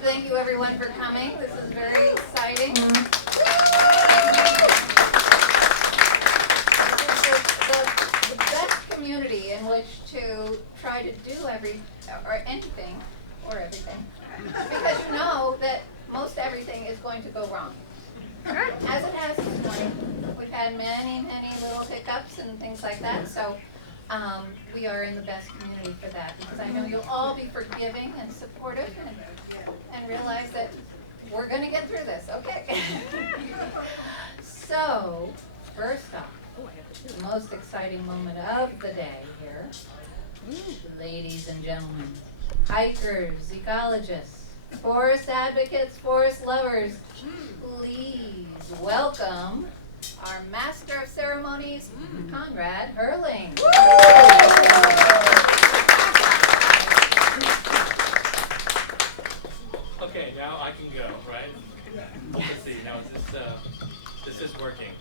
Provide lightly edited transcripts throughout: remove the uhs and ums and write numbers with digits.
thank you everyone for coming. This is very exciting. The best community in which to try to do anything, because you know that most everything is going to go wrong. As it has this morning. We've had many little hiccups and things like that, so we are in the best community for that, because I know you'll all be forgiving and supportive and realize that we're going to get through this, okay? So, first off, the most exciting moment of the day here, ladies and gentlemen, hikers, ecologists, forest advocates, forest lovers, please welcome our Master of Ceremonies, Conrad Hurling. Okay, now I can go, right? Let's see, now this is working.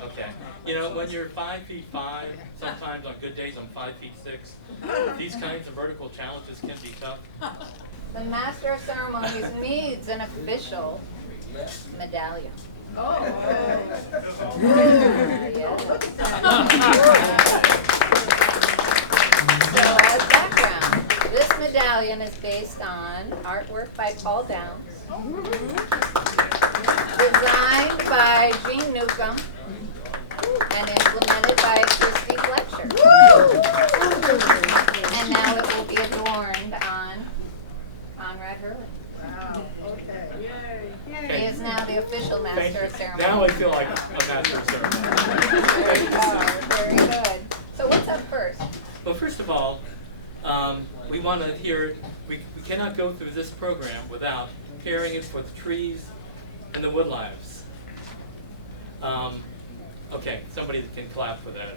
Okay. You know, when you're 5'5", sometimes on good days I'm 5'6", these kinds of vertical challenges can be tough. The Master of Ceremonies needs an official medallion. Oh. So as background, this medallion is based on artwork by Paul Downs, designed by Jean Newcomb, and implemented by Christy Fletcher. And now it will be adorned on Conrad Hurling. Wow. Okay. Yay. He is now the official Master of Ceremonies. Now I feel like a Master of Ceremonies. There you go. Very good. So what's up first? Well, first of all, we want to hear, we cannot go through this program without caring for the trees and the woodlives. Okay, somebody can clap for that.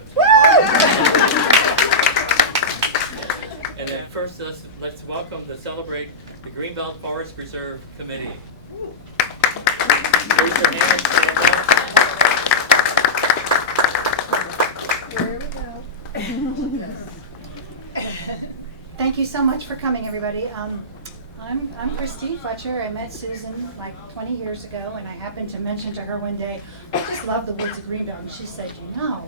And then first, let's welcome to celebrate the Greenbelt Forest Preserve Committee. Raise your hands. Here we go. Thank you so much for coming, everybody. I'm Christy Fletcher. I met Susan like 20 years ago, and I happened to mention to her one day, I just love the woods of Greenbelt. And she said, you know,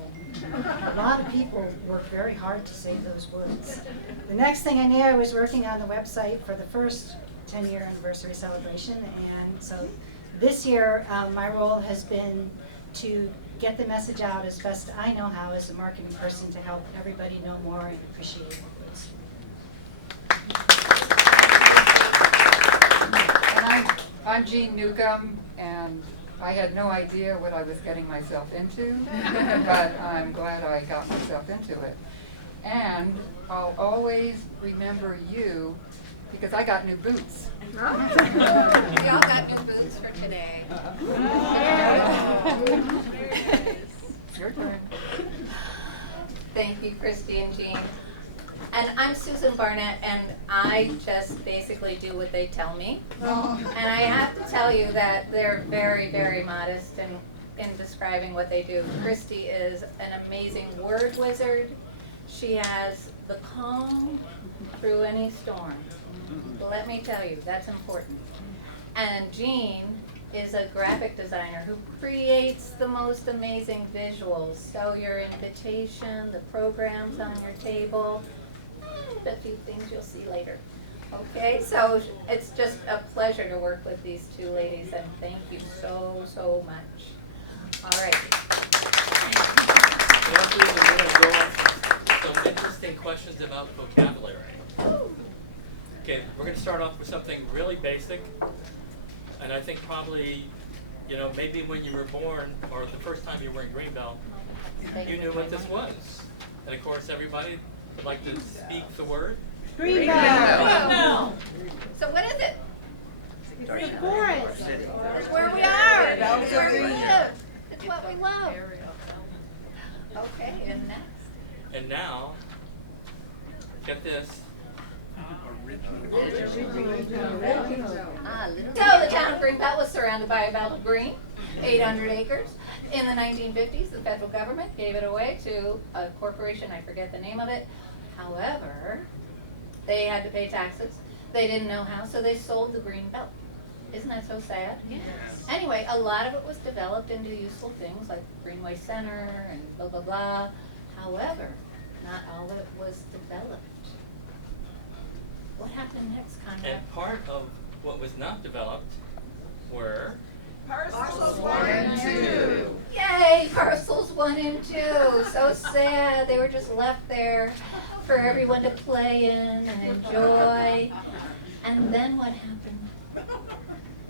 a lot of people work very hard to save those woods. The next thing I knew, I was working on the website for the first 10-year anniversary celebration, and so this year my role has been to get the message out as best I know how as a marketing person to help everybody know more and appreciate the woods. And I'm Jean Newcomb, and I had no idea what I was getting myself into, but I'm glad I got myself into it. And I'll always remember you because I got new boots. We all got new boots for today. Your turn. Thank you, Christy and Jean. And I'm Susan Barnett, and I just basically do what they tell me. And I have to tell you that they're very modest in describing what they do. Christy is an amazing word wizard. She has the calm through any storm. Let me tell you, that's important. And Jean is a graphic designer who creates the most amazing visuals. So your invitation, the programs on your table, a few things you'll see later. Okay, so it's just a pleasure to work with these two ladies, and thank you so much. All right. Some interesting questions about vocabulary. Okay, we're going to start off with something really basic, and I think probably, you know, maybe when you were born or the first time you were in Greenbelt, you knew what this was. And of course, everybody would like to speak the word. Greenbelt. So what is it? Green forest. It's where we are. It's where we live. It's what we love. Okay, and next. And now, get this. So the town of Greenbelt was surrounded by a belt of green, 800 acres. In the 1950s, the federal government gave it away to a corporation, I forget the name of it. However, they had to pay taxes. They didn't know how, so they sold the green belt. Isn't that so sad? Yes. Anyway, a lot of it was developed into useful things like Greenway Center and blah, blah, blah. However, not all of it was developed. What happened next, Conrad? And part of what was not developed were Parcels 1 and 2. Yay, parcels 1 and 2. So sad. They were just left there for everyone to play in and enjoy. And then what happened?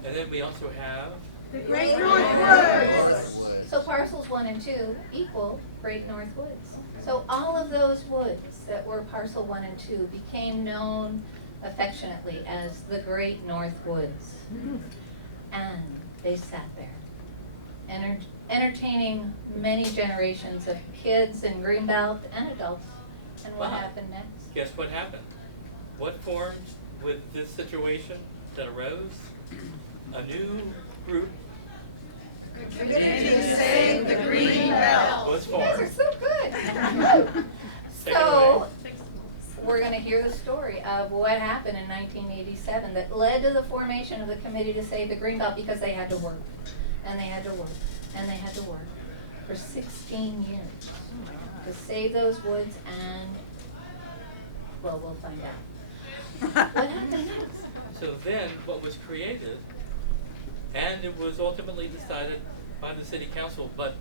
and then we also have The Great North Woods. So parcels 1 and 2 equal Great North Woods. So all of those woods that were parcel 1 and 2 became known affectionately as the Great North Woods. And they sat there, entertaining many generations of kids in Greenbelt and adults. And what Wow. happened next? guess what happened? What formed with this situation that arose? A new group Committee to Save the Green Belt. was You guys are formed. so good. Take it So, away. we're gonna hear the story of what happened in 1987 that led to the formation of the Committee to Save the Greenbelt, because they had to work, and they had to work, and they had to work for 16 years to save those woods, and, well, we'll find out. What happened next? So then, what was created, and it was ultimately decided by the city council, but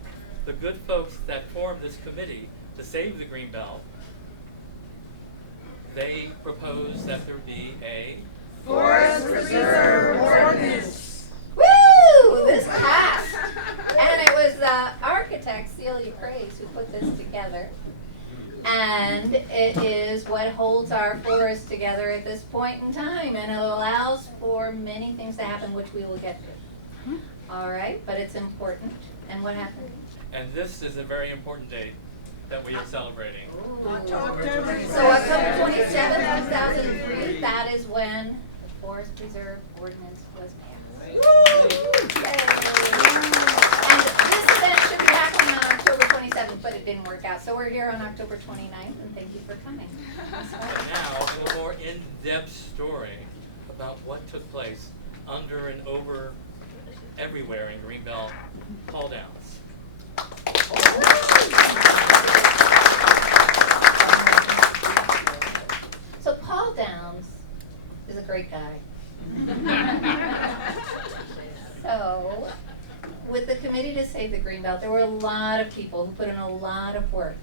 the good folks that formed this committee to save the green belt, they proposed that there be a Forest Preserve Ordinance. Woo! This passed! And it was architect Celia Craze who put this together. And it is what holds our forest together at this point in time. And it allows for many things to happen, which we will get to. All right, but it's important. And what happened? And this is a very important date that we are celebrating. October So October 27, 2003, that is when the Forest Preserve Ordinance was passed. Yay. And this event should be happening on October 27th, but it didn't work out. So we're here on October 29th, and thank you for coming. Now, a more in-depth story about what took place under and over everywhere in Greenbelt Paul Downs. So Paul Downs is a great guy. So, with the Committee to Save the Greenbelt, there were a lot of people who put in a lot of work.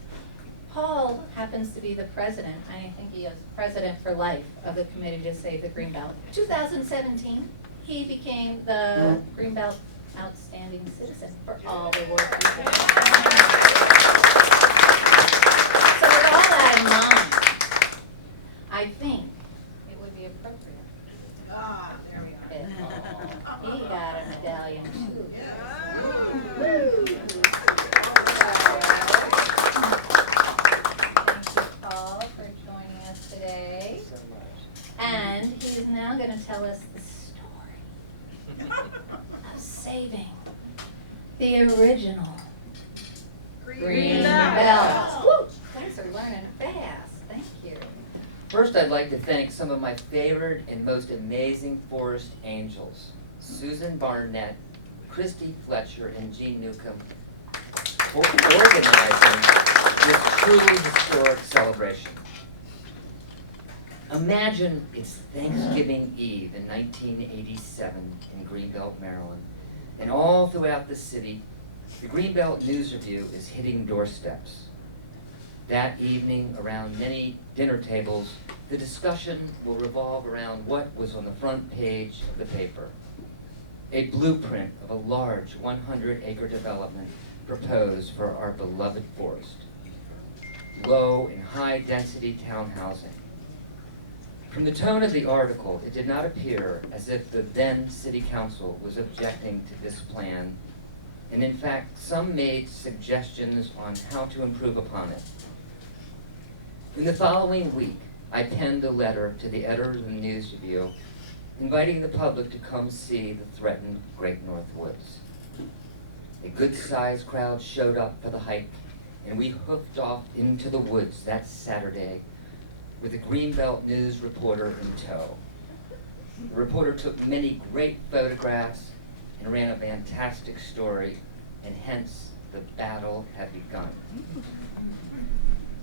Paul happens to be the president, I think he is president for life of the Committee to Save the Greenbelt. 2017, he became the Greenbelt Outstanding Citizen for all the work he did. So with all that in mind, I think it would be appropriate. Ah, there we go. He got a medallion too. Thank you, Paul, for joining us today. And he is now going to tell us the story of saving the original Green Belt. Woo! Guys are learning fast. Thank you. First, I'd like to thank some of my favorite and most amazing forest angels, Susan Barnett, Christy Fletcher, and Jean Newcomb, for organizing this truly historic celebration. Imagine it's Thanksgiving Eve in 1987 in Greenbelt, Maryland, and all throughout the city, the Greenbelt News Review is hitting doorsteps. That evening, around many dinner tables, the discussion will revolve around what was on the front page of the paper. A blueprint of a large 100-acre development proposed for our beloved forest. Low and high-density town housing. From the tone of the article, it did not appear as if the then city council was objecting to this plan, and in fact, some made suggestions on how to improve upon it. In the following week, I penned a letter to the editor of the News Review inviting the public to come see the threatened Great North Woods. A good-sized crowd showed up for the hike, and we hoofed off into the woods that Saturday with a Greenbelt News reporter in tow. The reporter took many great photographs and ran a fantastic story, and hence the battle had begun.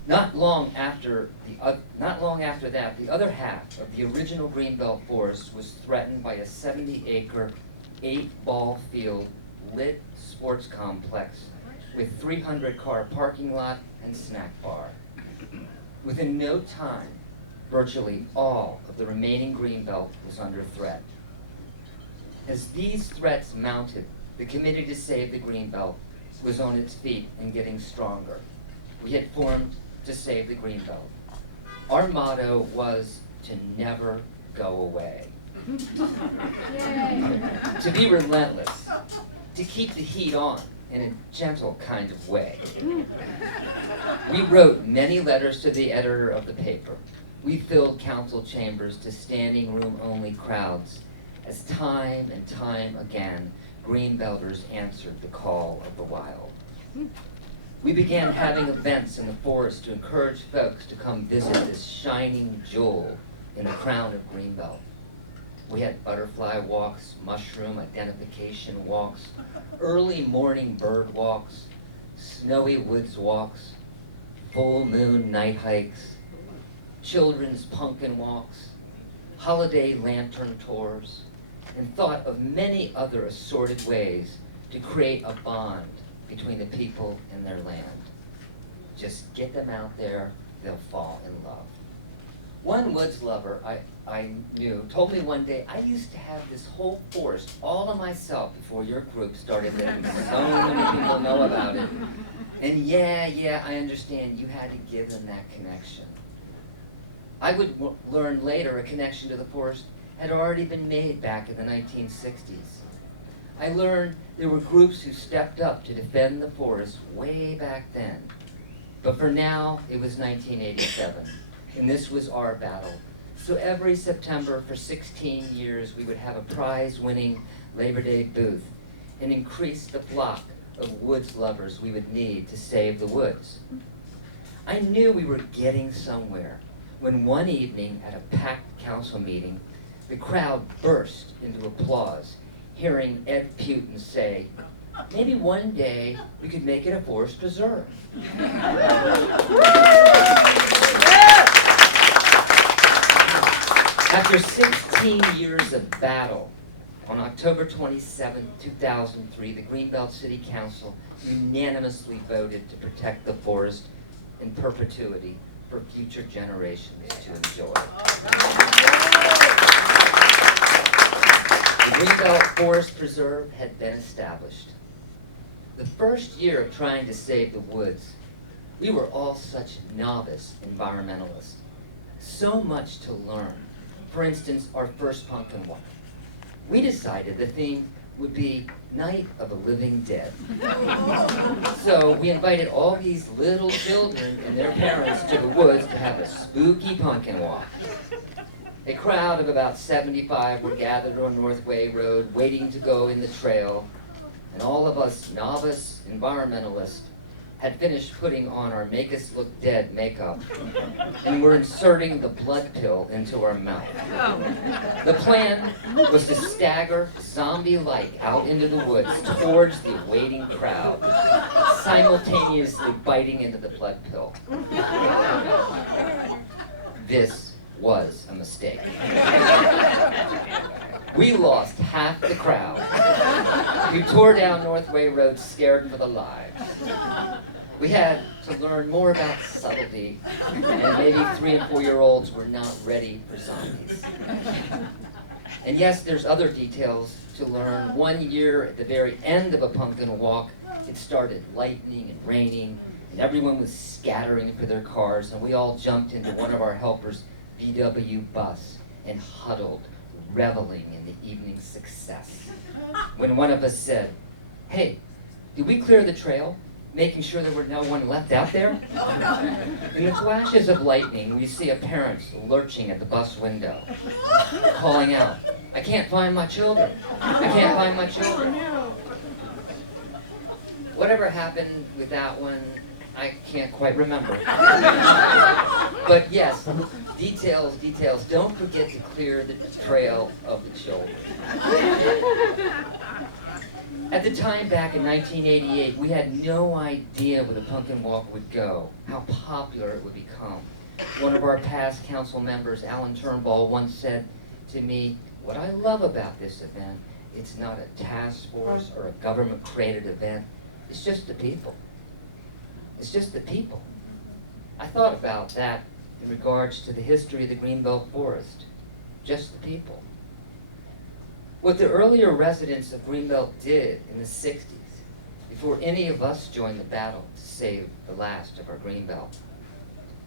Not long after that, the other half of the original Greenbelt Forest was threatened by a 70-acre, 8-ball field lit sports complex with 300-car parking lot and snack bar. Within no time, virtually all of the remaining Greenbelt was under threat. As these threats mounted, the Committee to Save the Greenbelt was on its feet and getting stronger. We had formed to save the Greenbelt. Our motto was to never go away. To be relentless, to keep the heat on in a gentle kind of way. We wrote many letters to the editor of the paper. We filled council chambers to standing room only crowds as time and time again Greenbelters answered the call of the wild. We began having events in the forest to encourage folks to come visit this shining jewel in the crown of Greenbelt. We had butterfly walks, mushroom identification walks, early morning bird walks, snowy woods walks, full moon night hikes, children's pumpkin walks, holiday lantern tours, and thought of many other assorted ways to create a bond between the people and their land. Just get them out there, they'll fall in love. One woods lover I knew told me one day, I used to have this whole forest all to myself before your group started letting so many people know about it. And yeah, I understand you had to give them that connection. I would learn later a connection to the forest had already been made back in the 1960s. I learned there were groups who stepped up to defend the forest way back then. But for now, it was 1987, and this was our battle. So every September for 16 years, we would have a prize-winning Labor Day booth and increase the flock of woods lovers we would need to save the woods. I knew we were getting somewhere when one evening at a packed council meeting, the crowd burst into applause, hearing Ed Putin say, maybe one day we could make it a forest preserve. After 16 years of battle, on October 27, 2003, the Greenbelt City Council unanimously voted to protect the forest in perpetuity for future generations to enjoy. The Greenbelt Forest Preserve had been established. The first year of trying to save the woods, we were all such novice environmentalists. So much to learn. For instance, our first pumpkin walk. We decided the theme would be Night of the Living Dead. So we invited all these little children and their parents to the woods to have a spooky pumpkin walk. A crowd of about 75 were gathered on Northway Road waiting to go in the trail, and all of us novice environmentalists had finished putting on our Make Us Look Dead makeup and were inserting the blood pill into our mouth. The plan was to stagger zombie-like out into the woods towards the waiting crowd, simultaneously biting into the blood pill. This was a mistake. We lost half the crowd. We tore down Northway Road scared for the lives. We had to learn more about subtlety, and maybe 3 and 4-year-olds were not ready for zombies. And yes, there's other details to learn. One year at the very end of a pumpkin walk, it started lightning and raining, and everyone was scattering for their cars, and we all jumped into one of our helpers' VW bus and huddled, reveling in the evening's success. When one of us said, "Hey, did we clear the trail?" making sure there were no one left out there. In the flashes of lightning, we see a parent lurching at the bus window, calling out, "I can't find my children. I can't find my children." Whatever happened with that one, I can't quite remember. But yes, Details, details. Don't forget to clear the trail of the children. At the time back in 1988, we had no idea where the pumpkin walk would go, how popular it would become. One of our past council members, Alan Turnbull, once said to me, "What I love about this event, it's not a task force or a government-created event. It's just the people. It's just the people." I thought about that in regards to the history of the Greenbelt Forest. Just the people. What the earlier residents of Greenbelt did in the 60s, before any of us joined the battle to save the last of our Greenbelt.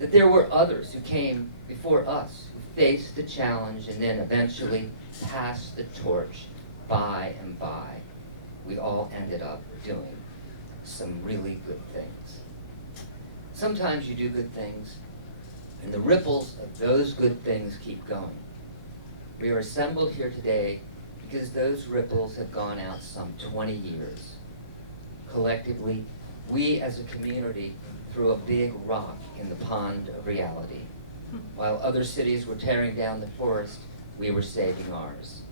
That there were others who came before us, who faced the challenge and then eventually passed the torch by and by. We all ended up doing some really good things. Sometimes you do good things, and the ripples of those good things keep going. We are assembled here today because those ripples have gone out some 20 years. Collectively, we as a community threw a big rock in the pond of reality. While other cities were tearing down the forest, we were saving ours.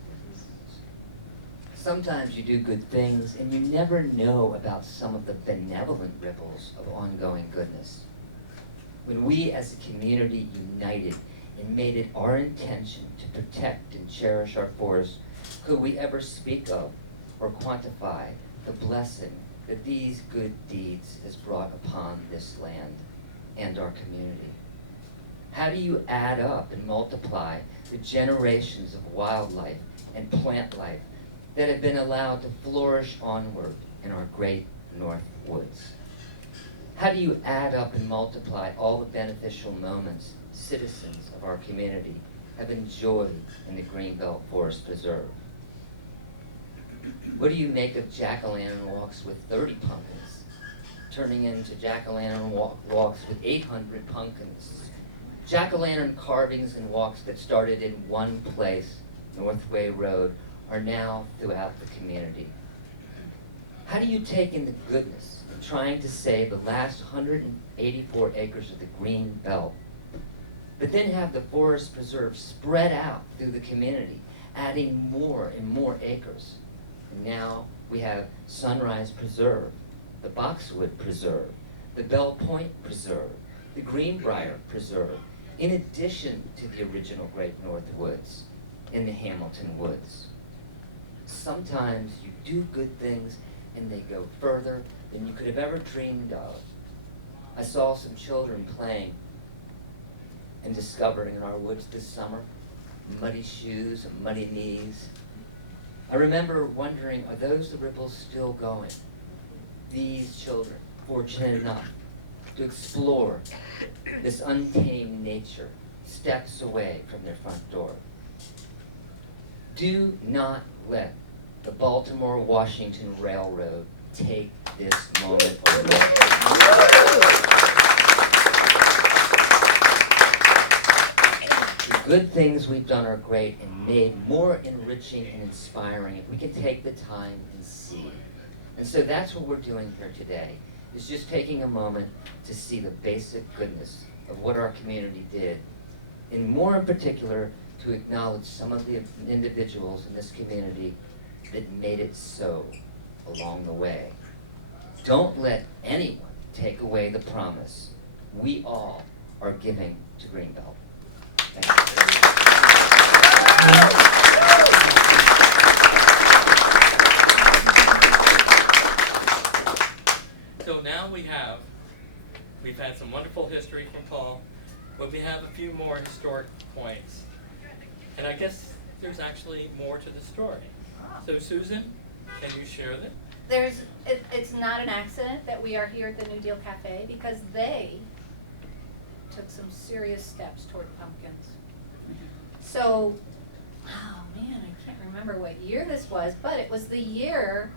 Sometimes you do good things and you never know about some of the benevolent ripples of ongoing goodness. When we as a community united and made it our intention to protect and cherish our forests, could we ever speak of or quantify the blessing that these good deeds has brought upon this land and our community? How do you add up and multiply the generations of wildlife and plant life that have been allowed to flourish onward in our great North Woods? How do you add up and multiply all the beneficial moments citizens of our community have enjoyed in the Greenbelt Forest Preserve? What do you make of jack-o'-lantern walks with 30 pumpkins, turning into jack-o'-lantern walks with 800 pumpkins? Jack-o'-lantern carvings and walks that started in one place, Northway Road, are now throughout the community. How do you take in the goodness of trying to save the last 184 acres of the Green Belt, but then have the forest preserve spread out through the community, adding more and more acres? And now we have Sunrise Preserve, the Boxwood Preserve, the Bell Point Preserve, the Greenbrier Preserve, in addition to the original Great North Woods in the Hamilton Woods. Sometimes you do good things and they go further than you could have ever dreamed of. I saw some children playing and discovering in our woods this summer muddy shoes and muddy knees. I remember wondering, are those the ripples still going? These children, fortunate enough to explore this untamed nature, steps away from their front door. Do not let the Baltimore-Washington Railroad take this moment away. The good things we've done are great and made more enriching and inspiring if we can take the time and see. And so that's what we're doing here today, is just taking a moment to see the basic goodness of what our community did, and more in particular, to acknowledge some of the individuals in this community that made it so along the way. Don't let anyone take away the promise we all are giving to Greenbelt. Thank you. So now we've had some wonderful history from Paul, but we have a few more historic points. And I guess there's actually more to the story. So Susan, can you share that? It's not an accident that we are here at the New Deal Cafe, because they took some serious steps toward pumpkins. So, oh man, I can't remember what year this was, but it was the year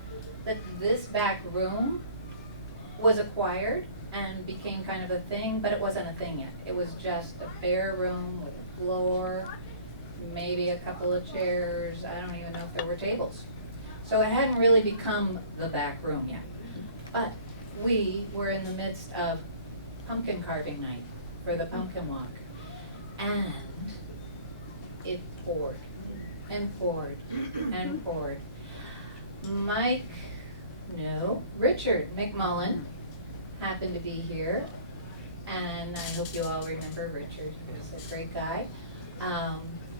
that this back room was acquired and became kind of a thing, but it wasn't a thing yet. It was just a bare room with a floor, maybe a couple of chairs. I don't even know if there were tables. So it hadn't really become the back room yet. But we were in the midst of pumpkin carving night for the pumpkin walk. And it poured and poured and poured. Richard McMullen happened to be here, and I hope you all remember Richard. He's a great guy.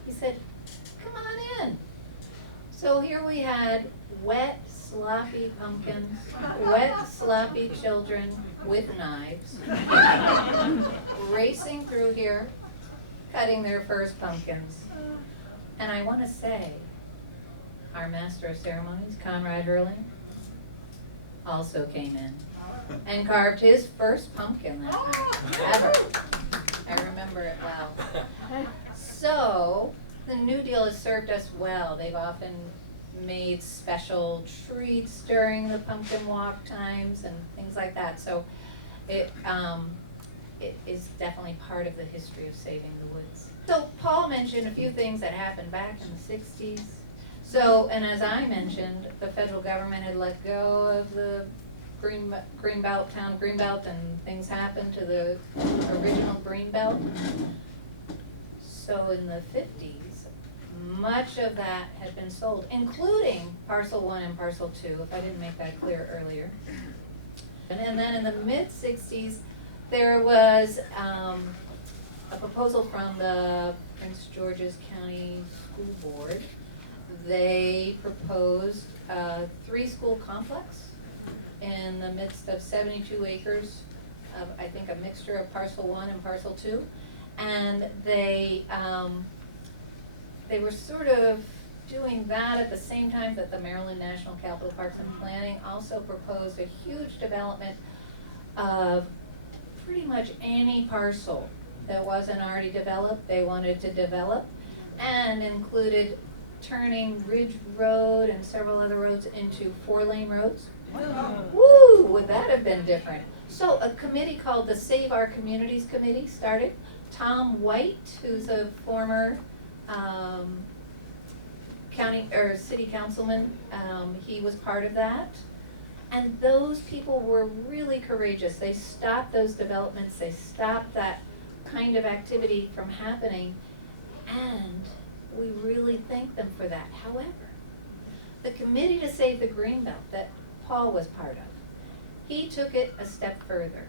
He said, come on in. So here we had wet, sloppy pumpkins, wet, sloppy children with knives, racing through here, cutting their first pumpkins. And I want to say, our master of ceremonies, Conrad Hurling, also came in and carved his first pumpkin that night, ever. I remember it well. So, the New Deal has served us well. They've often made special treats during the pumpkin walk times and things like that. So, it is definitely part of the history of saving the woods. So, Paul mentioned a few things that happened back in the 60s. So, and as I mentioned, the federal government had let go of the Greenbelt, town of Greenbelt, and things happened to the original Greenbelt. So in the 50s, much of that had been sold, including Parcel 1 and Parcel 2, if I didn't make that clear earlier. And then in the mid-60s, there was a proposal from the Prince George's County School Board. They proposed a 3-school complex in the midst of 72 acres of, I think, a mixture of Parcel 1 and Parcel 2. And they were sort of doing that at the same time that the Maryland National Capital Parks and Planning also proposed a huge development of pretty much any parcel that wasn't already developed, they wanted to develop, and included turning Ridge Road and several other roads into 4-lane roads. Woo, would that have been different? So a committee called the Save Our Communities Committee started. Tom White, who's a former county or city councilman, he was part of that. And those people were really courageous. They stopped those developments, they stopped that kind of activity from happening, and we really thank them for that. However, the Committee to Save the Greenbelt that Paul was part of, he took it a step further.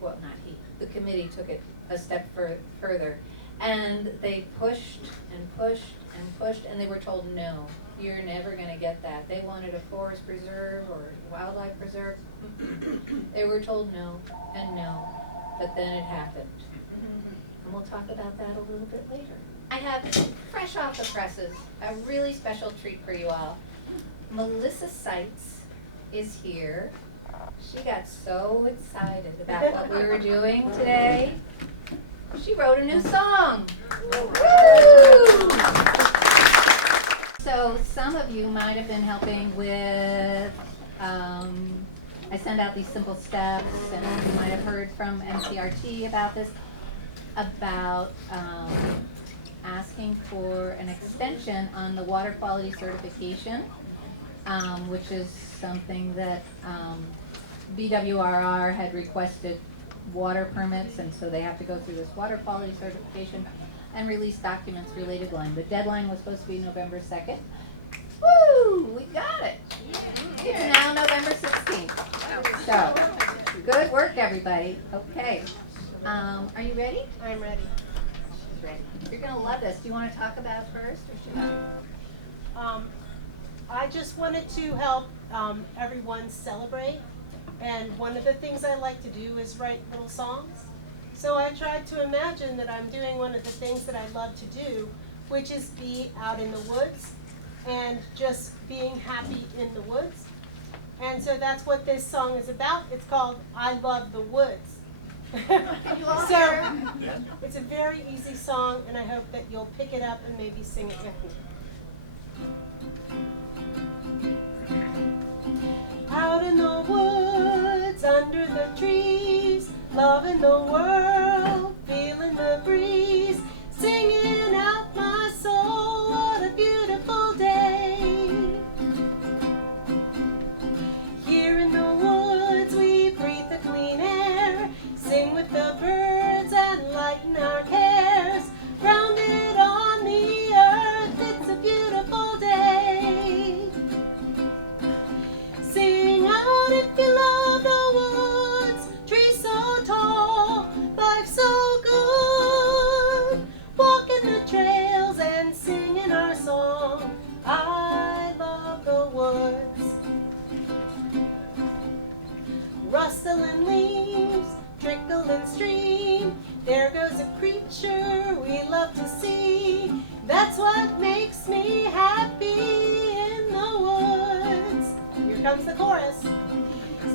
Well, not he, the committee took it a step further. And they pushed and pushed and pushed, and they were told, no, you're never going to get that. They wanted a forest preserve or wildlife preserve. They were told no and no, but then it happened. And we'll talk about that a little bit later. I have, fresh off the presses, a really special treat for you all. Melissa Seitz is here. She got so excited about what we were doing today. She wrote a new song. Woo! So some of you might have been helping with, I send out these simple steps, and you might have heard from MCRT about this, about asking for an extension on the water quality certification, which is something that BWRR had requested water permits, and so they have to go through this water quality certification and release documents related line. The deadline was supposed to be November 2nd. Woo! We got it! It's now November 16th. So, good work, everybody. Okay. Are you ready? I'm ready. She's ready. You're going to love this. Do you want to talk about it first, or should I? I just wanted to help everyone celebrate, and one of the things I like to do is write little songs. So I tried to imagine that I'm doing one of the things that I love to do, which is be out in the woods and just being happy in the woods. And so that's what this song is about. It's called I Love the Woods. So it's a very easy song, and I hope that you'll pick it up and maybe sing it with me. Out in the woods, under the trees, loving the world, feeling the breeze, singing out my soul, what a beautiful day. Here in the woods we breathe the clean air, sing with the birds and lighten our cares. comes the chorus.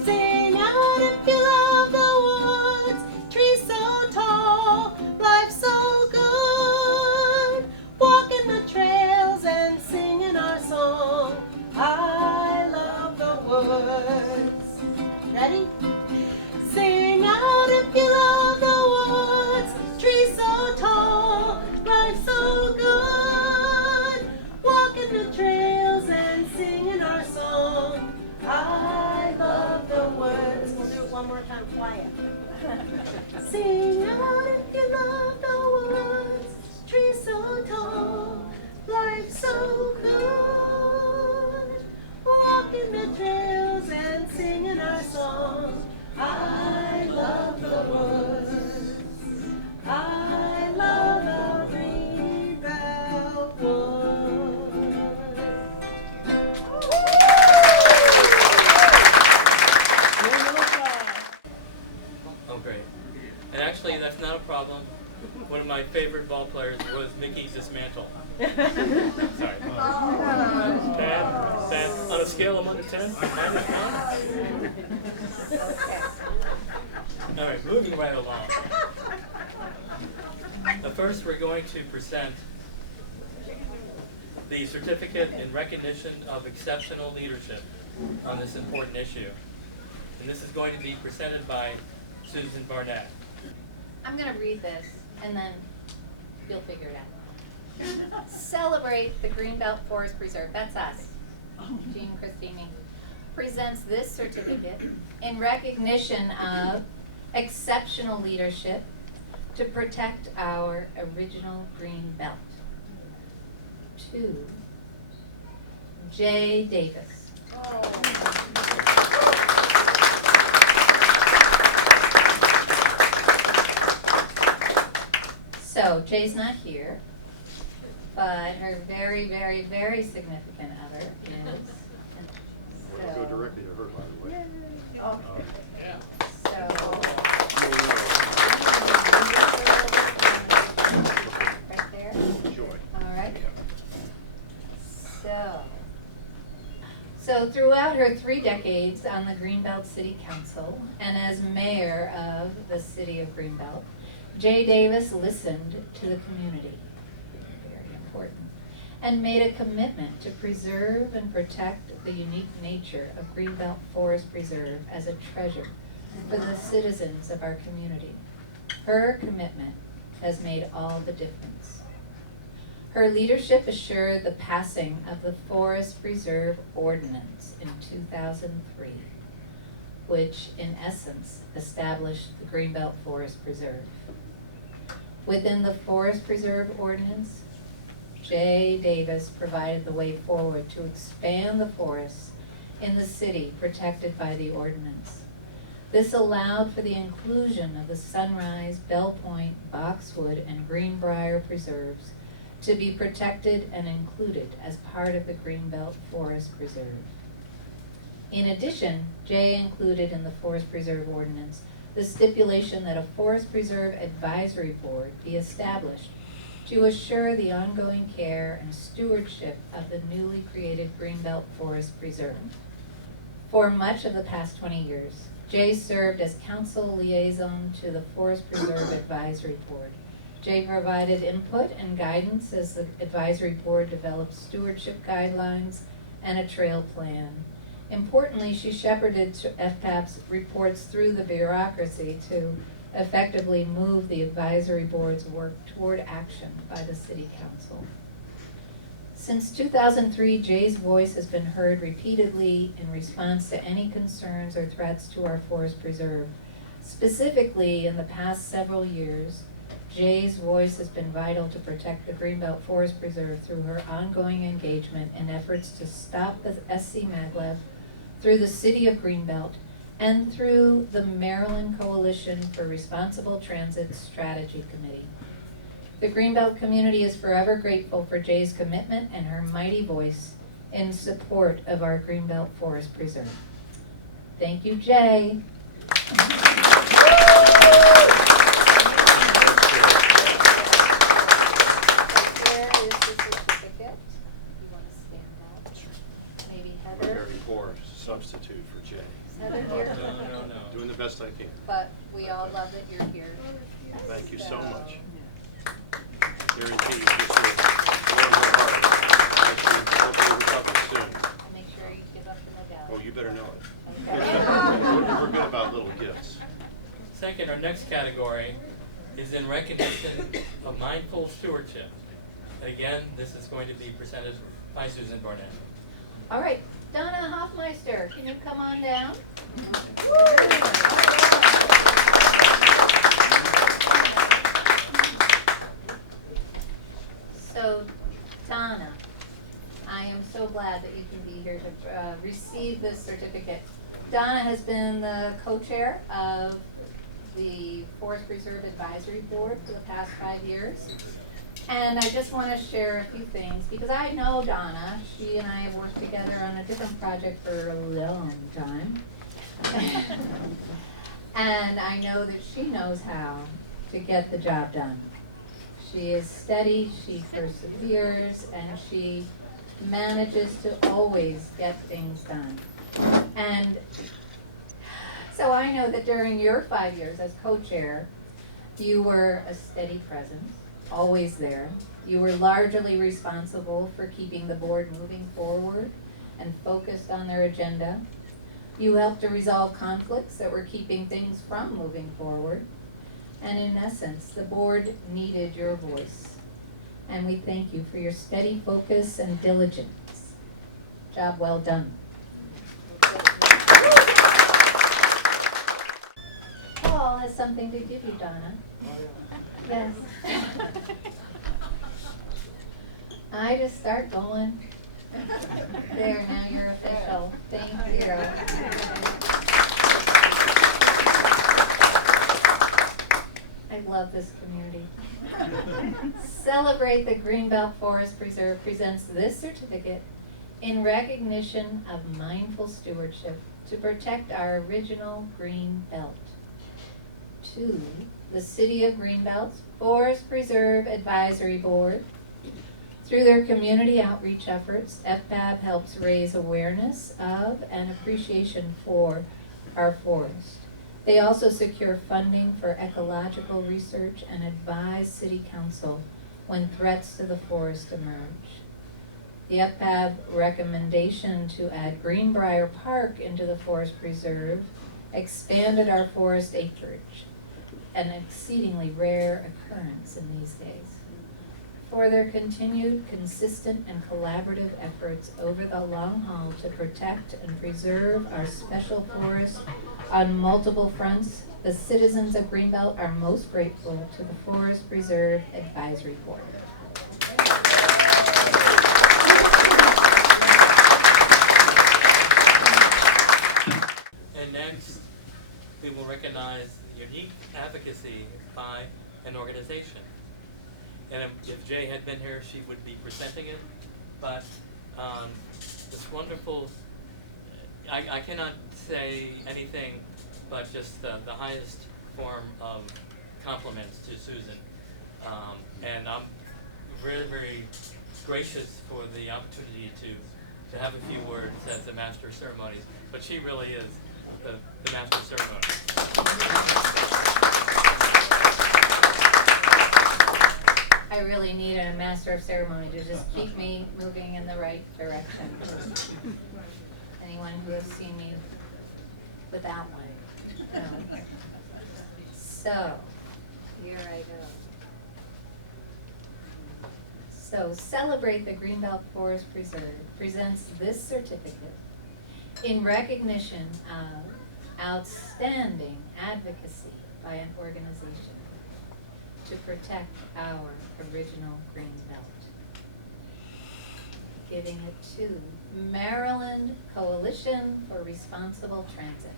Sing out if you love the woods, trees so tall, life so good. Walking the trails and singing our song. I love the woods. Ready? Sing out if you love the woods, trees so tall, life so good. Walking the trails and singing our song. I love the woods. We'll do it one more time, quiet. Sing out if you love the woods, trees so tall, life so good. Walking the trails and singing our song. I love the woods. I love our Greenbelt woods. Oh, great. And actually, that's not a problem. One of my favorite ball players was Mickey Dismantle. Sorry. 10, 10. On a scale of 1 to 10, -1. Okay. All right, moving right along. First, we're going to present the certificate in recognition of exceptional leadership on this important issue. And this is going to be presented by Susan Barnett. I'm going to read this, and then you'll figure it out. Celebrate the Greenbelt Forest Preserve, that's us, Jean Christine, presents this certificate in recognition of exceptional leadership to protect our original green belt. To Jay Davis. So Jay's not here, but her very, very, very significant other is. We'll go directly to her, by the way. So. Right there. Joy. All right. So throughout her 3 decades on the Greenbelt City Council and as mayor of the city of Greenbelt, Jay Davis listened to the community, very important, and made a commitment to preserve and protect the unique nature of Greenbelt Forest Preserve as a treasure for the citizens of our community. Her commitment has made all the difference. Her leadership assured the passing of the Forest Preserve Ordinance in 2003, which in essence established the Greenbelt Forest Preserve. Within the Forest Preserve Ordinance, Jay Davis provided the way forward to expand the forests in the city protected by the ordinance. This allowed for the inclusion of the Sunrise, Bell Point, Boxwood, and Greenbrier preserves to be protected and included as part of the Greenbelt Forest Preserve. In addition, Jay included in the Forest Preserve Ordinance the stipulation that a Forest Preserve Advisory Board be established to assure the ongoing care and stewardship of the newly created Greenbelt Forest Preserve. For much of the past 20 years, Jay served as council liaison to the Forest Preserve Advisory Board. Jay provided input and guidance as the advisory board developed stewardship guidelines and a trail plan. Importantly, she shepherded FPAP's reports through the bureaucracy to effectively move the advisory board's work toward action by the city council. Since 2003, Jay's voice has been heard repeatedly in response to any concerns or threats to our forest preserve. Specifically, in the past several years, Jay's voice has been vital to protect the Greenbelt Forest Preserve through her ongoing engagement in efforts to stop the SC Maglev, through the City of Greenbelt, and through the Maryland Coalition for Responsible Transit Strategy Committee. The Greenbelt community is forever grateful for Jay's commitment and her mighty voice in support of our Greenbelt Forest Preserve. Thank you, Jay. There is the certificate. You want to stand up? Maybe Heather. poor substitute for Jay. Heather here. No. Doing the best I can. But we all love that you're here. Thank you so So- much. Gary T, just warm her heart. Hopefully recover soon. Make sure you give up the medallion. Oh, you better know it. Okay. We're good about little gifts. Second, our next category is in recognition of mindful stewardship. And again, this is going to be presented by Susan Barnett. All right, Donna Hoffmeister, can you come on down? So, Donna, I am so glad that you can be here to receive this certificate. Donna has been the co-chair of the Forest Preserve Advisory Board for the past 5 years. And I just want to share a few things because I know Donna. She and I have worked together on a different project for a long time. And I know that she knows how to get the job done. She is steady, she perseveres, and she manages to always get things done. And so I know that during your 5 years as co-chair, you were a steady presence, always there. You were largely responsible for keeping the board moving forward and focused on their agenda. You helped to resolve conflicts that were keeping things from moving forward. And in essence, the board needed your voice. And we thank you for your steady focus and diligence. Job well done. Paul has something to give you, Donna. Yes. I just start going. There, now you're official. Thank you. I love this community. Celebrate the Greenbelt Forest Preserve presents this certificate in recognition of mindful stewardship to protect our original green belt. To the City of Greenbelt's Forest Preserve Advisory Board. Through their community outreach efforts, FPAB helps raise awareness of and appreciation for our forest. They also secure funding for ecological research and advise City Council when threats to the forest emerge. The FPAB recommendation to add Greenbrier Park into the Forest Preserve expanded our forest acreage, an exceedingly rare occurrence in these days. For their continued, consistent, and collaborative efforts over the long haul to protect and preserve our special forest on multiple fronts, the citizens of Greenbelt are most grateful to the Forest Preserve Advisory Board. And next, we will recognize unique advocacy by an organization. And if Jay had been here, she would be presenting it. But this wonderful, I cannot say anything but just the highest form of compliments to Susan. And I'm very, very gracious for the opportunity to have a few words as the Master of Ceremonies. But she really is the Master of Ceremonies. I really need a master of ceremony to just keep me moving in the right direction. Anyone who has seen me without one. No. So, here I go. So, Celebrate the Greenbelt Forest Preserve presents this certificate in recognition of outstanding advocacy by an organization to protect our original green belt. Giving it to Maryland Coalition for Responsible Transit.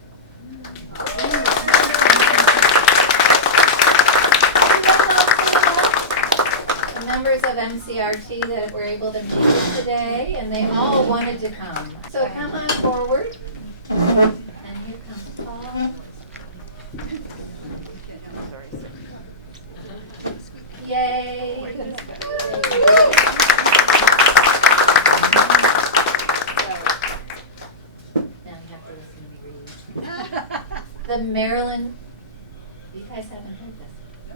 The members of MCRT that were able to make it today, and they all wanted to come. So come on forward. And here comes Paul. Yay! The Maryland, you guys haven't heard this.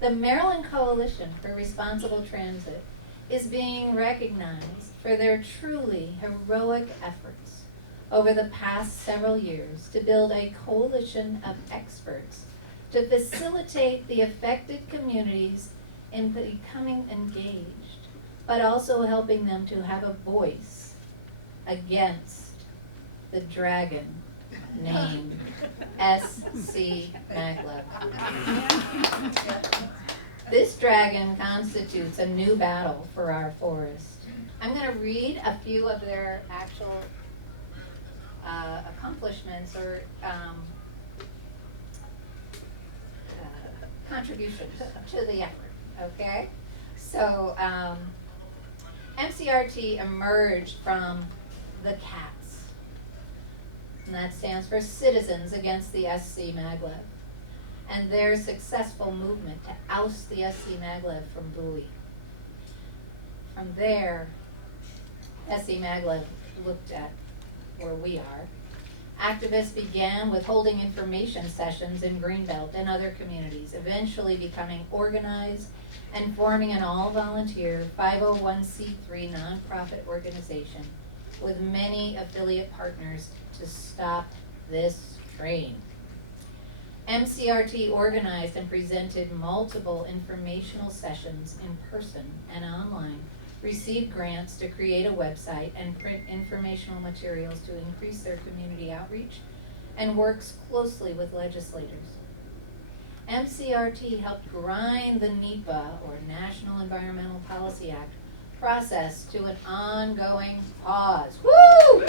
The Maryland Coalition for Responsible Transit is being recognized for their truly heroic efforts over the past several years to build a coalition of experts to facilitate the affected communities in becoming engaged, but also helping them to have a voice against the dragon named S.C. Maglev. This dragon constitutes a new battle for our forest. I'm going to read a few of their actual accomplishments or contributions to the effort, okay? So MCRT emerged from the CATS, and that stands for Citizens Against the SC Maglev, and their successful movement to oust the SC Maglev from Bowie. From there, SC Maglev looked at where we are. Activists began with holding information sessions in Greenbelt and other communities, eventually becoming organized and forming an all-volunteer 501c3 nonprofit organization with many affiliate partners to stop this train. MCRT organized and presented multiple informational sessions in person and online, received grants to create a website and print informational materials to increase their community outreach, and works closely with legislators. MCRT helped grind the NEPA, or National Environmental Policy Act, process to an ongoing pause. Woo!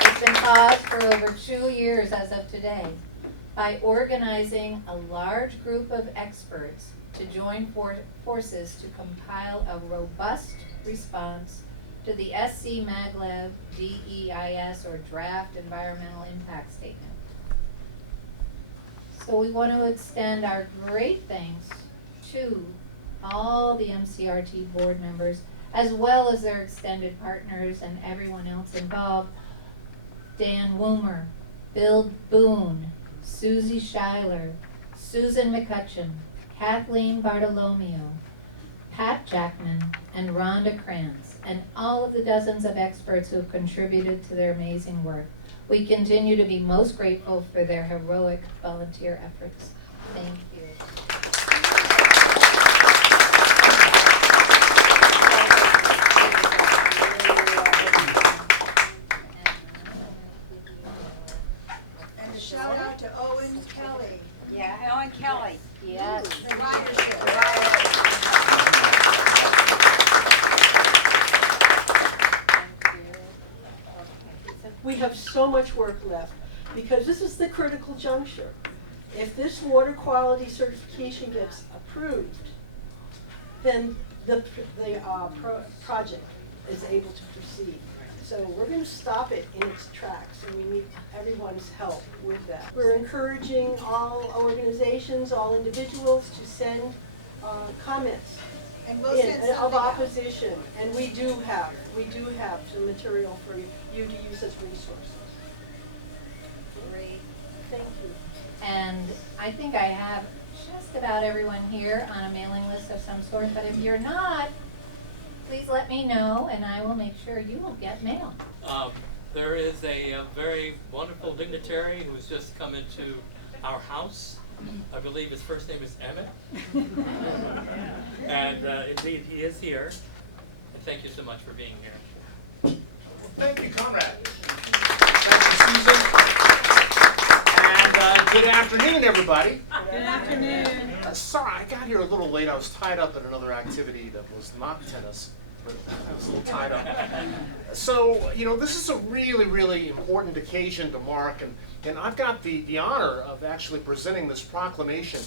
It's been paused for over 2 years as of today by organizing a large group of experts to join forces to compile a robust response to the SC Maglev DEIS, or Draft Environmental Impact Statement. So we want to extend our great thanks to all the MCRT board members, as well as their extended partners and everyone else involved. Dan Woomer, Bill Boone, Susie Schuyler, Susan McCutcheon, Kathleen Bartolomeo, Pat Jackman, and Rhonda Krantz, and all of the dozens of experts who have contributed to their amazing work. We continue to be most grateful for their heroic volunteer efforts. Thank you. And a shout out to Owen Kelly. Yeah, Ellen Kelly. Yes. We have so much work left because this is the critical juncture. If this water quality certification gets approved, then the project is able to proceed. So we're going to stop it in its tracks, and we need everyone's help with that. We're encouraging all organizations, all individuals to send comments And we'll send something of out. opposition, and we do have some material for you to use as resources. Great. Thank you. And I think I have just about everyone here on a mailing list of some sort, but if you're not, please let me know and I will make sure you will get mail. There is a very wonderful dignitary who's just come into our house. I believe his first name is Emmett. And indeed, he is here. And thank you so much for being here. Thank you, Conrad. Thank you, Susan. And good afternoon, everybody. Good afternoon. Sorry, I got here a little late. I was tied up in another activity that was not tennis, but I was a little tied up. So, this is a really, really important occasion to mark, and I've got the honor of actually presenting this proclamation,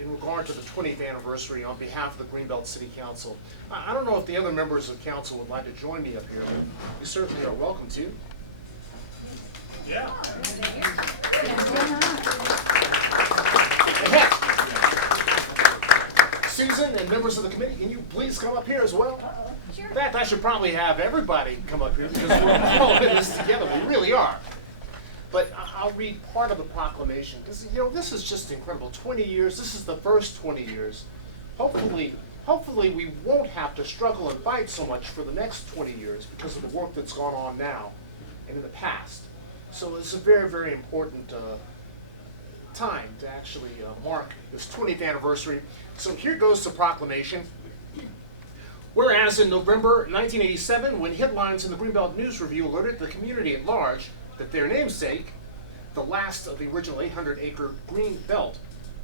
in regard to the 20th anniversary on behalf of the Greenbelt City Council. I don't know if the other members of council would like to join me up here, but you certainly are welcome to. Yeah. And heck, Susan and members of the committee, can you please come up here as well? Sure. In fact, I should probably have everybody come up here because we're all in this together. We really are. But I'll read part of the proclamation, because, you know, this is just incredible. 20 years, this is the first 20 years. Hopefully we won't have to struggle and fight so much for the next 20 years because of the work that's gone on now and in the past. So it's a very, very important time to actually mark this 20th anniversary. So here goes the proclamation. Whereas in November 1987, when headlines in the Greenbelt News Review alerted the community at large that their namesake, the last of the original 800-acre green belt,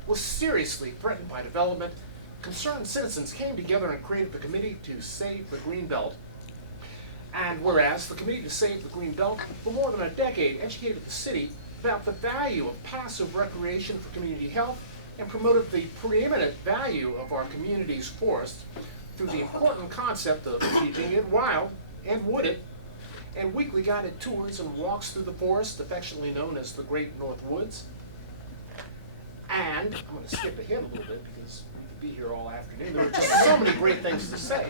was seriously threatened by development, concerned citizens came together and created the Committee to Save the Green Belt. And whereas the Committee to Save the Green Belt for more than a decade educated the city about the value of passive recreation for community health and promoted the preeminent value of our community's forest through the important concept of keeping it wild and wooded, and weekly guided tours and walks through the forest, affectionately known as the Great North Woods. And I'm going to skip ahead a little bit because we could be here all afternoon. There are just so many great things to say.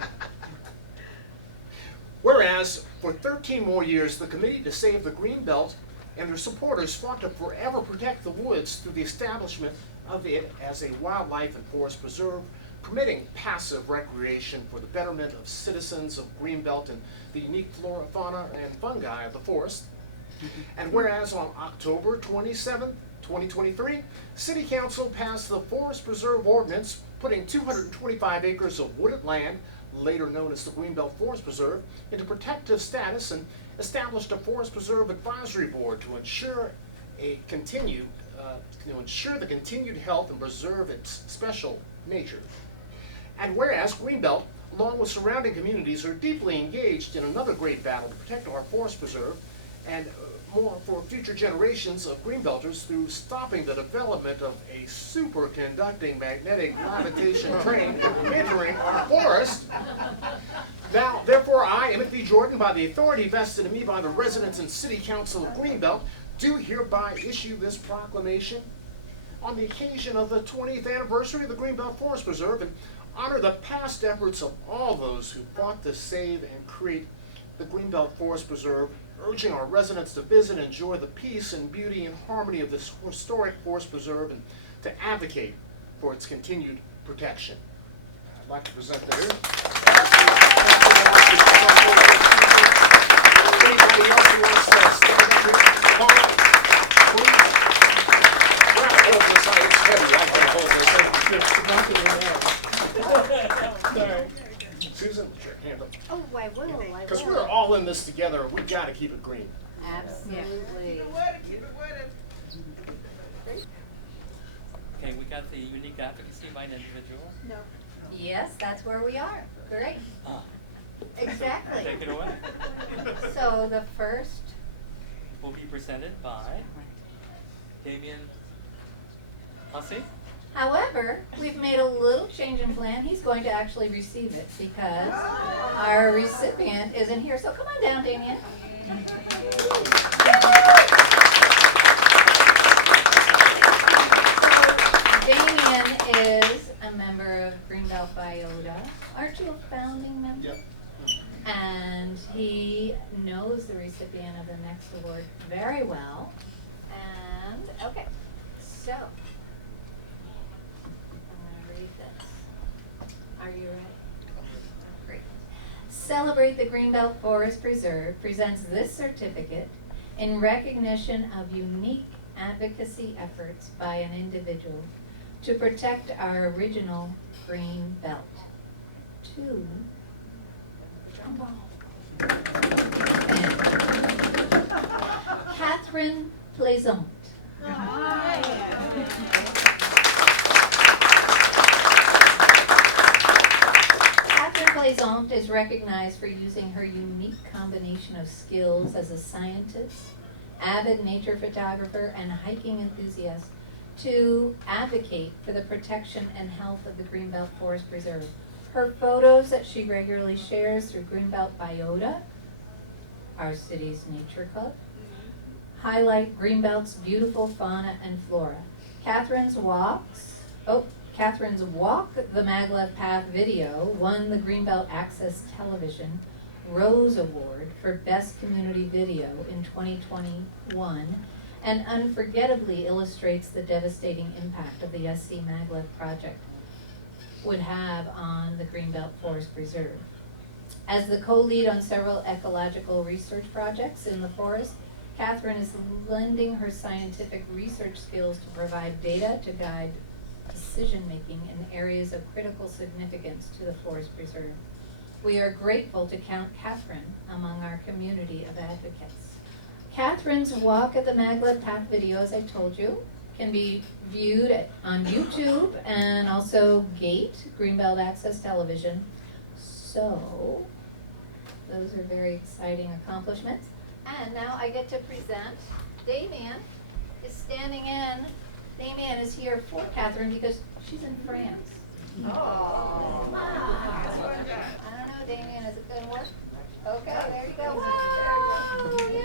Whereas, for 13 more years, the Committee to Save the Green Belt and their supporters fought to forever protect the woods through the establishment of it as a wildlife and forest preserve, permitting passive recreation for the betterment of citizens of Greenbelt and the unique flora, fauna, and fungi of the forest. And whereas on October 27, 2023, City Council passed the Forest Preserve Ordinance, putting 225 acres of wooded land, later known as the Greenbelt Forest Preserve, into protective status and established a Forest Preserve Advisory Board to ensure the continued health and preserve its special nature. And whereas Greenbelt, along with surrounding communities, are deeply engaged in another great battle to protect our forest preserve and more for future generations of Greenbelters through stopping the development of a superconducting magnetic levitation train entering our forest. Now, therefore, I, Emmett V. Jordan, by the authority vested in me by the residents and City Council of Greenbelt, do hereby issue this proclamation on the occasion of the 20th anniversary of the Greenbelt Forest Preserve and honor the past efforts of all those who fought to save and create the Greenbelt Forest Preserve, urging our residents to visit and enjoy the peace and beauty and harmony of this historic forest preserve and to advocate for its continued protection. I'd like to present that here. Anybody else who wants to stand up here? Paul, please. Well, hold this. It's heavy. I can hold this. Sorry. Susan, put your hand up. Oh, I will. Because we're all in this together. We've got to keep it green. Absolutely. Okay, we got the unique advocacy by an individual. No. Yes, that's where we are. Great. Ah, Exactly. take it away. So the first, Will be presented by Damien Hussey. however, we've made a little change in plan. He's going to actually receive it because our recipient isn't here. So come on down, Damien. Damien is a member of Greenbelt Biota. Aren't you a founding member? Yep. And he knows the recipient of the next award very well. And, okay, so, I'm gonna read this. Are you ready? Great. Celebrate the Greenbelt Forest Preserve presents this certificate in recognition of unique advocacy efforts by an individual to protect our original green belt. To Catherine Plaisant. Catherine Plaisant is recognized for using her unique combination of skills as a scientist, avid nature photographer, and hiking enthusiast to advocate for the protection and health of the Greenbelt Forest Preserve. Her photos that she regularly shares through Greenbelt Biota, our city's nature club, highlight Greenbelt's beautiful fauna and flora. Catherine's Walk the Maglev Path video won the Greenbelt Access Television Rose Award for Best Community Video in 2021 and unforgettably illustrates the devastating impact of the SC Maglev project would have on the Greenbelt Forest Preserve. As the co-lead on several ecological research projects in the forest, Catherine is lending her scientific research skills to provide data to guide decision-making in areas of critical significance to the forest preserve. We are grateful to count Catherine among our community of advocates. Catherine's Walk at the Maglev Path video, as I told you, can be viewed on YouTube and also GATE, Greenbelt Access Television. So, those are very exciting accomplishments. And now I get to present, Damien is standing in. Damien is here for Catherine because she's in France. Oh. I don't know, Damien, is it gonna work? Okay, there you go. Whoa, yay.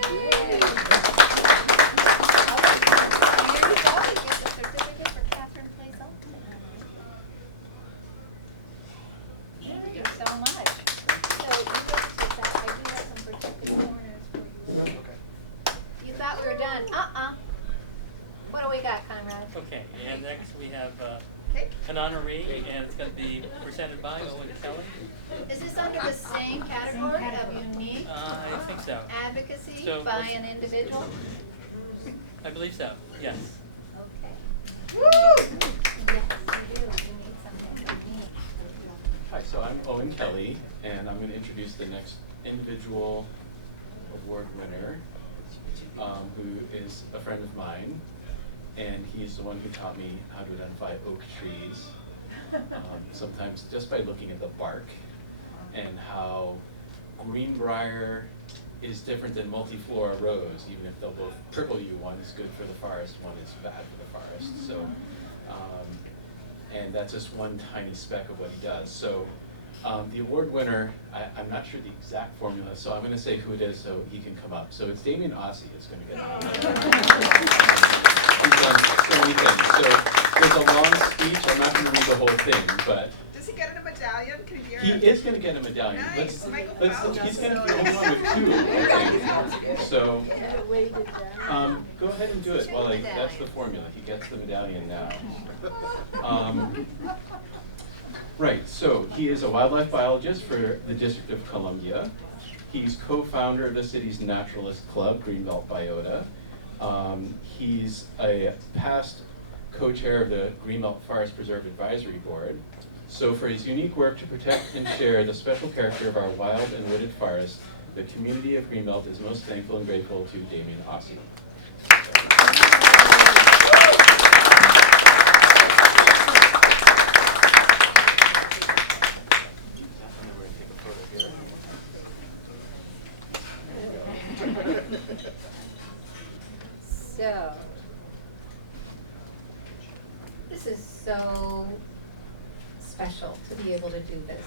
Here you go, you get the certificate for Catherine Place Ultimate. Thank you so much. So you guys take that, I do have some protective corners for you. Okay. You thought we were done. What do we got, Conrad? Okay, and next we have Okay. an honoree, and it's going to be presented by Owen Kelly. Is this under the same category of unique I think so. advocacy So by let's- an individual? I believe so, yes. Okay. Woo! Yes, you do. You need something unique. Hi, so I'm Owen Kelly, and I'm going to introduce the next individual award winner, who is a friend of mine, and he's the one who taught me how to identify oak trees, sometimes just by looking at the bark, and how greenbrier is different than multiflora rose, even if they'll both purple you. One is good for the forest, one is bad for the forest. So, and that's just one tiny speck of what he does. So the award winner, I'm not sure the exact formula, so I'm going to say who it is so he can come up. So it's Damien Ossie is going to get it. He's done so many things. So there's a long speech. I'm not going to read the whole thing, but Does he get a medallion? Can you hear he him? is going to get a medallion. Nice. He's going to be the only one with two, I think. So Weighted down. go ahead and do it. Well, that's the formula. He gets the medallion now. Right, so he is a wildlife biologist for the District of Columbia. He's co-founder of the city's naturalist club, Greenbelt Biota. He's a past co-chair of the Greenbelt Forest Preserve Advisory Board. So for his unique work to protect and share the special character of our wild and wooded forest, the community of Greenbelt is most thankful and grateful to Damien Ossie. So, this is so special to be able to do this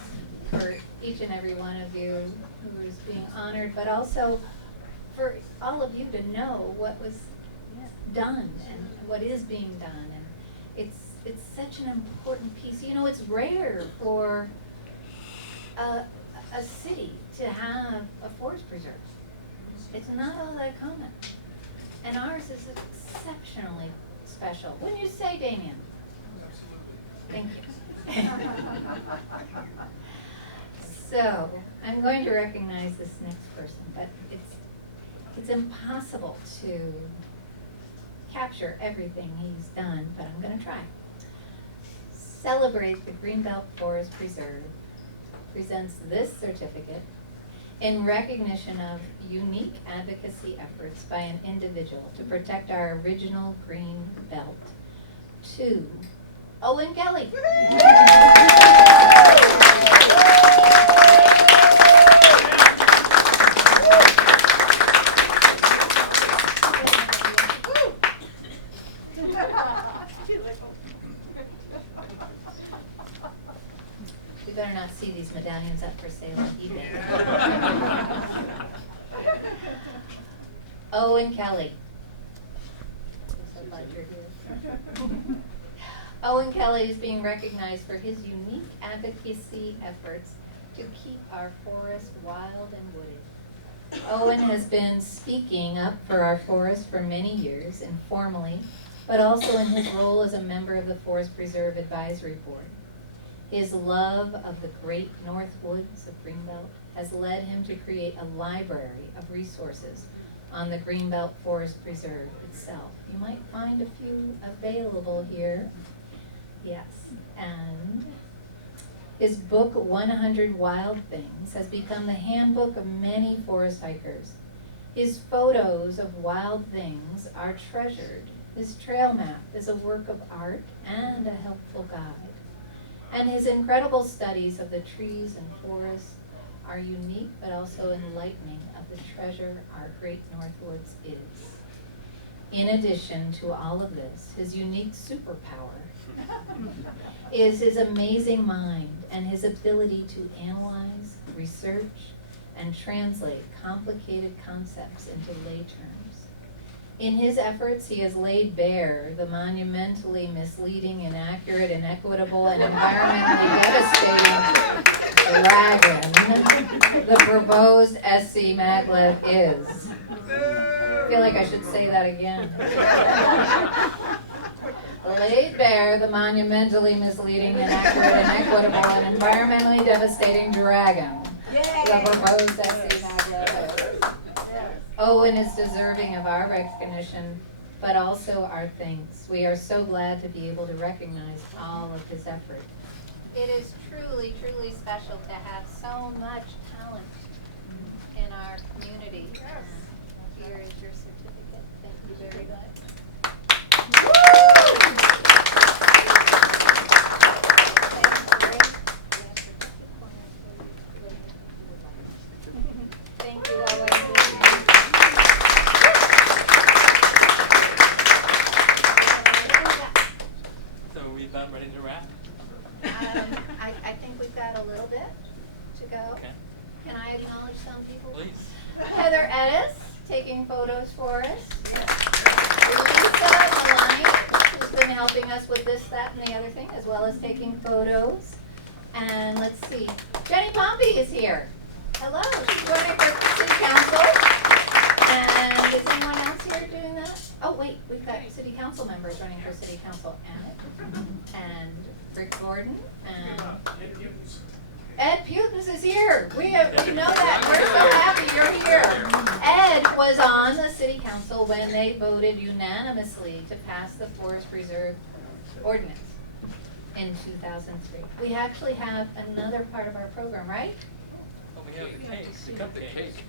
for each and every one of you who is being honored, but also for all of you to know what was done and what is being done. And it's such an important piece. You know, it's rare for a city to have a forest preserve. It's not all that common. And ours is exceptionally special. Wouldn't you say, Damien? Thank you. So, I'm going to recognize this next person, but it's impossible to capture everything he's done, but I'm going to try. Celebrate the Greenbelt Forest Preserve presents this certificate in recognition of unique advocacy efforts by an individual to protect our original green belt. To Owen Kelly. You better not see these medallions up for sale on eBay. Owen Kelly. So glad you're here. Owen Kelly is being recognized for his unique advocacy efforts to keep our forest wild and wooded. Owen has been speaking up for our forest for many years, informally, but also in his role as a member of the Forest Preserve Advisory Board. His love of the great North Woods of Greenbelt has led him to create a library of resources on the Greenbelt Forest Preserve itself. You might find a few available here. Yes, and his book, 100 Wild Things, has become the handbook of many forest hikers. His photos of wild things are treasured. His trail map is a work of art and a helpful guide. And his incredible studies of the trees and forests are unique but also enlightening of the treasure our great North Woods is. In addition to all of this, his unique superpower is his amazing mind and his ability to analyze, research, and translate complicated concepts into lay terms. In his efforts, he has laid bare the monumentally misleading, inaccurate, inequitable, and environmentally devastating dragon the proposed SC maglev is. I feel like I should say that again. Laid bare the monumentally misleading, inaccurate, inequitable, and environmentally devastating dragon the proposed SC maglev is. Owen is deserving of our recognition, but also our thanks. We are so glad to be able to recognize all of his effort. It is truly, truly special to have so much talent in our community. And here is your certificate. Thank you very much. Thank you, Owen. So are we about ready to wrap? I think we've got a little bit to go. Okay. Can I acknowledge some people? Please. Heather Edis, taking photos for us. Lisa Malani, who's been helping us with this, that, and the other thing, as well as taking photos. And let's see, Jenny Pompey is here. Hello, she's running for city council. And is anyone else here doing that? Oh wait, we've got city council members running for city council. And Rick Gordon and Ed Putis is here. We know that. We're so happy you're here. Ed was on the city council when they voted unanimously to pass the Forest Preserve ordinance in 2003. We actually have another part of our program, right? Oh, we have the cake, the cupcake.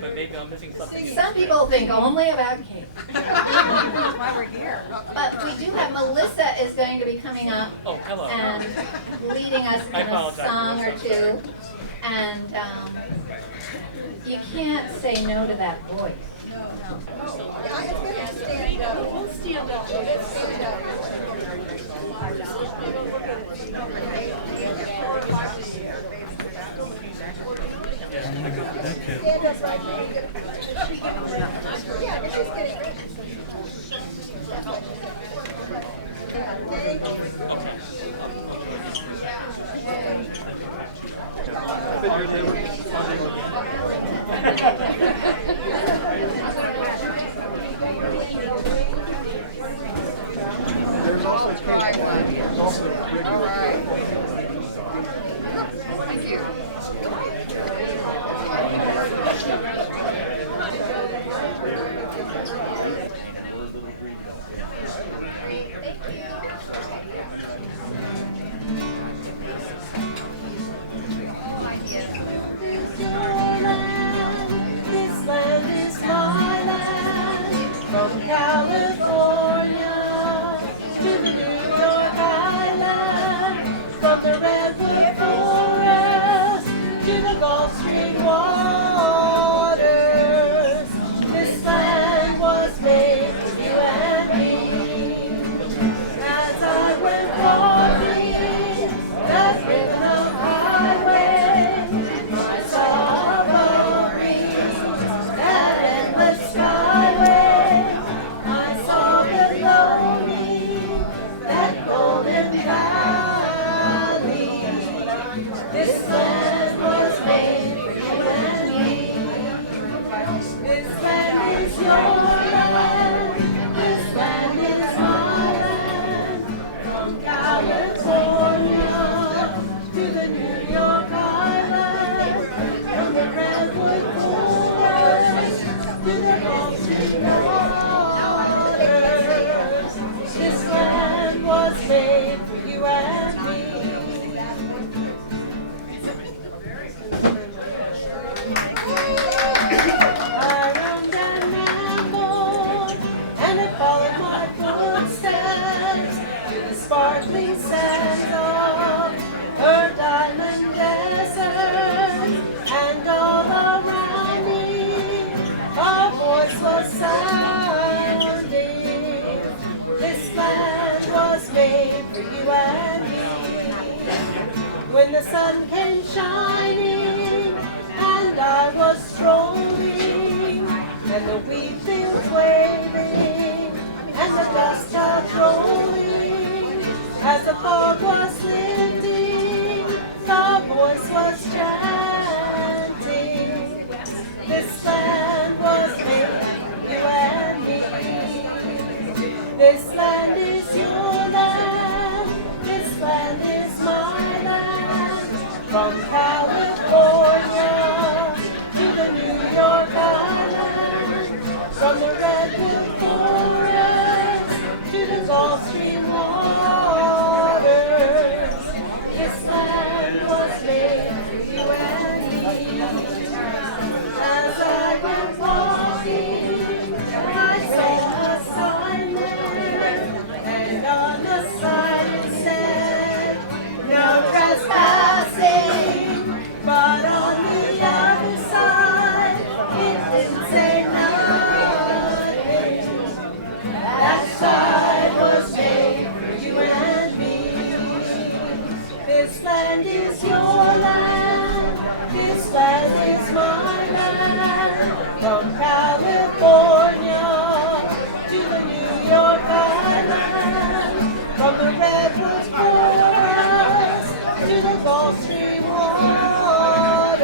But maybe I'm missing something. Some people think only about cake. That's why we're here. But we do have, Melissa is going to be coming up Oh, hello. and leading us I in a apologize, song or Melissa. two. And you can't say no to that voice. No. Yeah, it's better to stand up. We'll stand up. Stand up right now and get a picture. Yeah, but she's getting ready. There's also a cake. There's also a big Thank you. This land is my land, from California to the New York Island, made for you and me. I roamed and rambled, and I followed my footsteps to the sparkling sands of her diamond desert, and all around me a voice was sounding. This land was made for you and me. When the sun came shining and I was strolling, and the wheat fields waving and the dust clouds rolling, as the fog was lifting, the voice was chanting. This land was made for you and me. This land is your land. This land is my land. From California to the New York Island, from the redwood forest to the Gulf Stream waters, this land was made for you and me. As I went walking, I saw a sign there, and on the sign it said, "No trespassing." But on the other side, it didn't say nothing. That side was made for you and me. This land is your land. This land is my land. From California to the New York Island, from the redwood forest to the Gulf Stream waters,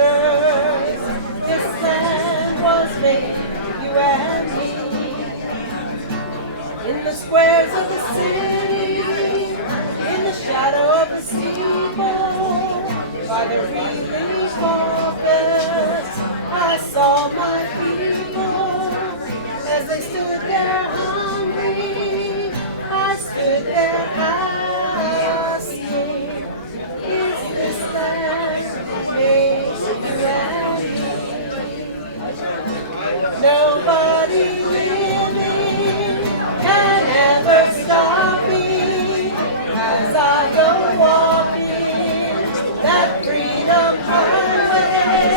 this land was made for you and me. In the squares of the city, in the shadow of the steeple, by the relief office, I saw my people as they stood there hungry. I stood there asking, is this land made for you and me? Nobody living can ever stop me as I go walking that freedom highway.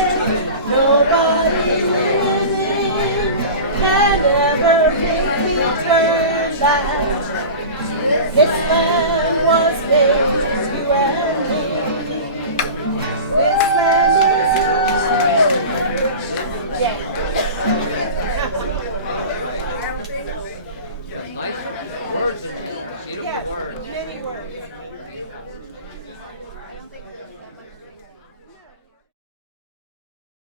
Nobody living can ever make me turn back. This land was made for you and me. This land is yours. Yeah. Yes, many words.